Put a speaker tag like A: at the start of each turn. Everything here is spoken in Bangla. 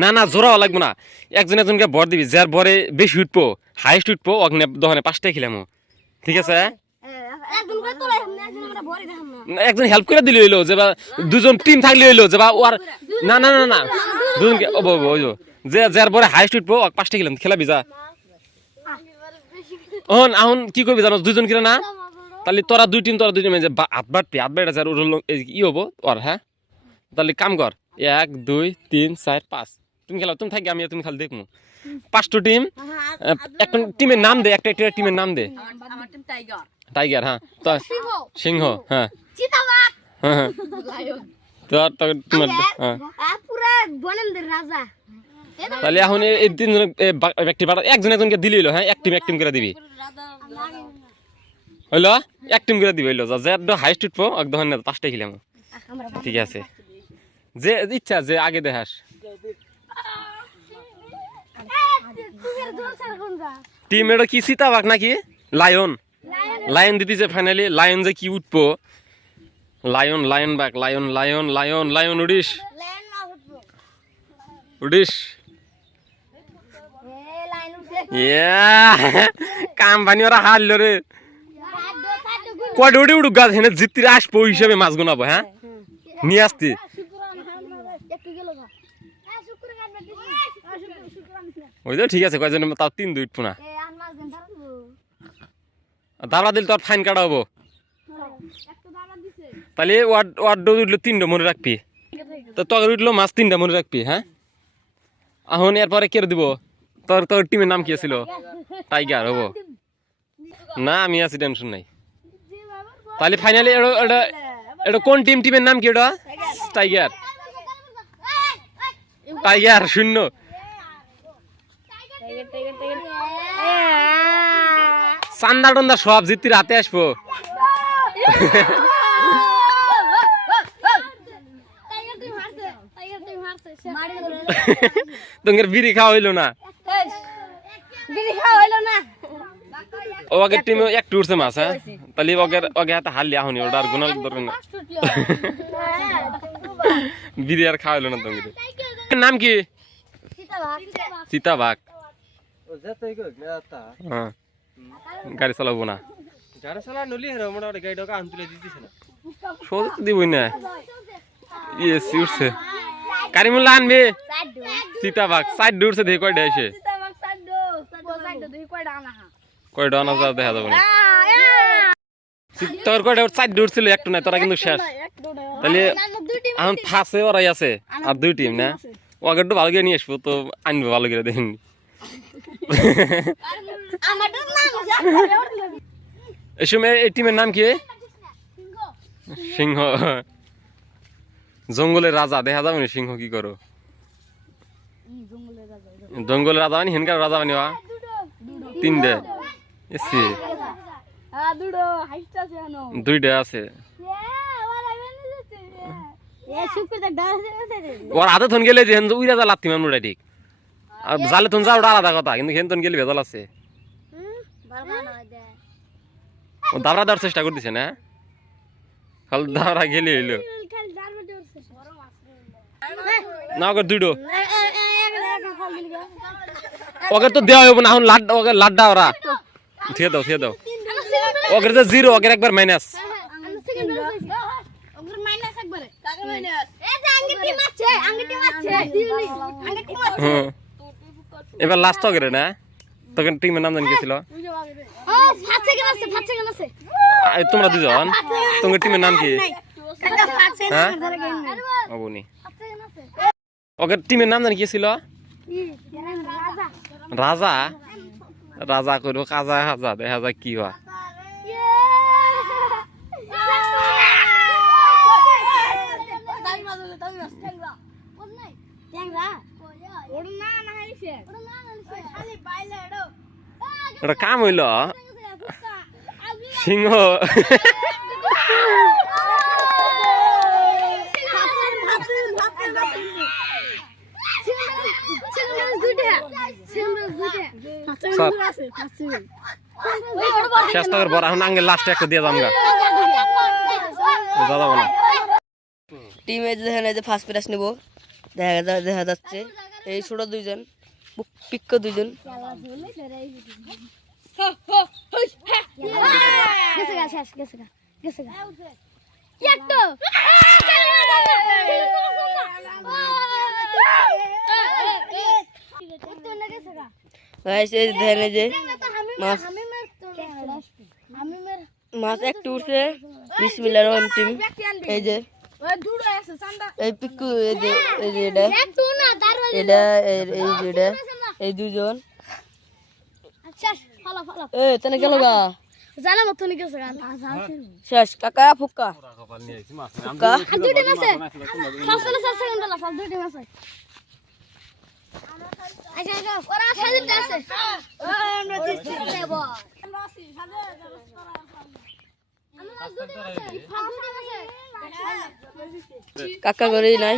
A: না না জোরাও লাগবো না। একজন একজনকে ভর দিবি যার ভরে বেশি উঠবো হাইস্ট উঠবো অগ্নে দহনে পাঁচটাই খেলাম। ঠিক আছে? একজন হেল্প করে দিলে হইল যে দুজন টিম থাকলে হইল যে ওর না না না না। দুজনকে ও ওই যে, যার পরে হাইস্ট উঠবো পাঁচটা খেলাম খেলাবি যা। অহন আহন কি করবি জানো দুজন কিনা না? তাহলে তোরা দুই টিম তোরা দুই টিম হাত বাড়বি হাত বাড়া যার ই হব ওর হ্যাঁ? তাহলে কাম কর। এক দুই তিন চার পাঁচ। তুমি খেলাও তুমি থাকি আমি তুমি খালি দেখব পাঁচটা টিম একটা টিমের নাম দে একটা একটা টিমের নাম দে।
B: টাইগার
A: হ্যাঁ। তো সিংহ। হ্যাঁ। হ্যাঁ হ্যাঁ।
B: লায়ন।
A: তো তো তোমার হ্যাঁ।
C: রাজা।
A: তাহলে এখন এই- এই তিন ব্যক্তি পাঠা একজন একজনকে দিলি হইল হ্যাঁ? এক টিম এক টিম করে দিবি। হইল? এক টিম করে দিবি হইল। যা যে হাইস্ট উঠবো একদম পাঁচটাই খেলাম ঠিক আছে। যে ইচ্ছা, যে আগে দেখাস। টিম, এটা কি সীতাবাগ নাকি? লায়ন। লায়ন দিতেছে ফাইনালি লায়ন যে কি উঠবো? লায়ন লায়ন বাঘ, লায়ন লায়ন লায়ন লায়ন, উড়িস। উড়িস। কাম বানি, ওরা হারলো রে। কয়টা উড়ে উড়ুক গাছ হেনে জিতিরে আসব হিসাবে মাছ গুনাবো হ্যাঁ? নিয়ে আসতি। ওই তো ঠিক আছে কয়জন তাও তিন দুই উঠবো না দাবড়া দিল তোর ফাইন কাটা হব। তাহলে ওয়ার্ড ওয়ার্ড উঠল তিনটা মনে রাখবি। তো তোর উঠল মাছ তিনটা মনে রাখবি হ্যাঁ? এখন এরপরে কে দিব। তোর তোর টিমের নাম কি ছিল টাইগার হব। না আমি আছি টেনশন নাই। তাহলে ফাইনালি এটা এটা কোন টিম টিমের নাম কি ওটা? টাইগার। টাইগার শূন্য। চান্দা টান্দা সব জিতির হাতে আসব। তোমার বিড়ি খাওয়া হইল না? ওকে টিমে একটু উঠছে মাছ হ্যাঁ? তাহলে ওকে ওকে হাতে হারলি আহনি ওটা আর গুনাল না বিড়ি আর খাওয়া হইল না তোমার নাম কি? সীতাবাগ হ্যাঁ। গাড়ি চালাবো না। সোজা তো দিবই না। ইয়ে উঠছে। কারিমুল্লা আনবে? সীতাবাগ সাইড উঠছে দেখে কয়টা এসে। কয়টা আনা যাও দেখা যাবে না। সি- তোর কয়টা সাইড উঠছিল একটু নাই তোরা কিন্তু শেষ। তাহলে এখন ফাঁসে ওরাই আছে। আর দুই টিম না? ও আগে একটু ভালো করে নিয়ে আসব তো আনব ভালো করে দেখেন। এই সময় এই টিমের নাম কি সিংহ। জঙ্গলের রাজা দেখা যাবে না সিংহ কি করো? জঙ্গলের রাজা মানে হিনকার রাজা মানে? তিনটে। এসি। দুইটা আছে। ওর হাতে থন গেলে যে হেন উই রাজা লাত্তি মামুটা ঠিক। আর জালে থন যা ওটা আলাদা কথা কিন্তু হেন থন গেলে ভেজাল আছে। ও দাবরা দেওয়ার চেষ্টা করতেছে না? খালি দাবরা গেলে হইল। না ওকে দুইটো ওকে তো দেওয়া হইব না এখন লাড ওকে লাড্ডা ওরা। থিয়ে দাও থিয়ে দাও। ওকে যে জিরো ওকে একবার মাইনাস হুম এবার লাস্ট ওকে না? তোকে টিমের নাম জানি গেছিল তোমরা দুজন? তোমার টিমের নাম কি? হ্যাঁ? অবনি ওকে টিমের নাম জানি কি ছিল? রাজা। রাজা? করব কাজা হাজা দেখা যায় কি হয়। এটা কাম হইল সিংহ চেষ্টা করব এখন আঙ্গে লাস্টে একটা দিয়ে দাম গা দাদা বলো
B: টিমে যে ফার্স্ট প্রাইজ নেব দেখা দেখা যাচ্ছে। এই ছোট দুইজন পিক্ক দুইজন। যে মাছ। মাছ একটু উঠছে। বিসমিল্লাহ মিলার টিম এই যে এই এই এটা এই দুজন
C: শেষ ফলা ফলা
B: এ তেনে গেল গা
C: জানা মতো নি গেছে
B: শেষ কাকা ফুক্কা ফুক্কা
C: দুইটা আছে ফাসলে চার সেকেন্ড হলো ফাস দুইটা আছে আচ্ছা আচ্ছা ওরা সাজিটা আছে আমরা দিচ্ছি দেব আমরা আছি সাজে আমরা দুইটা আছে দুইটা আছে
B: কাকা করেই নাই।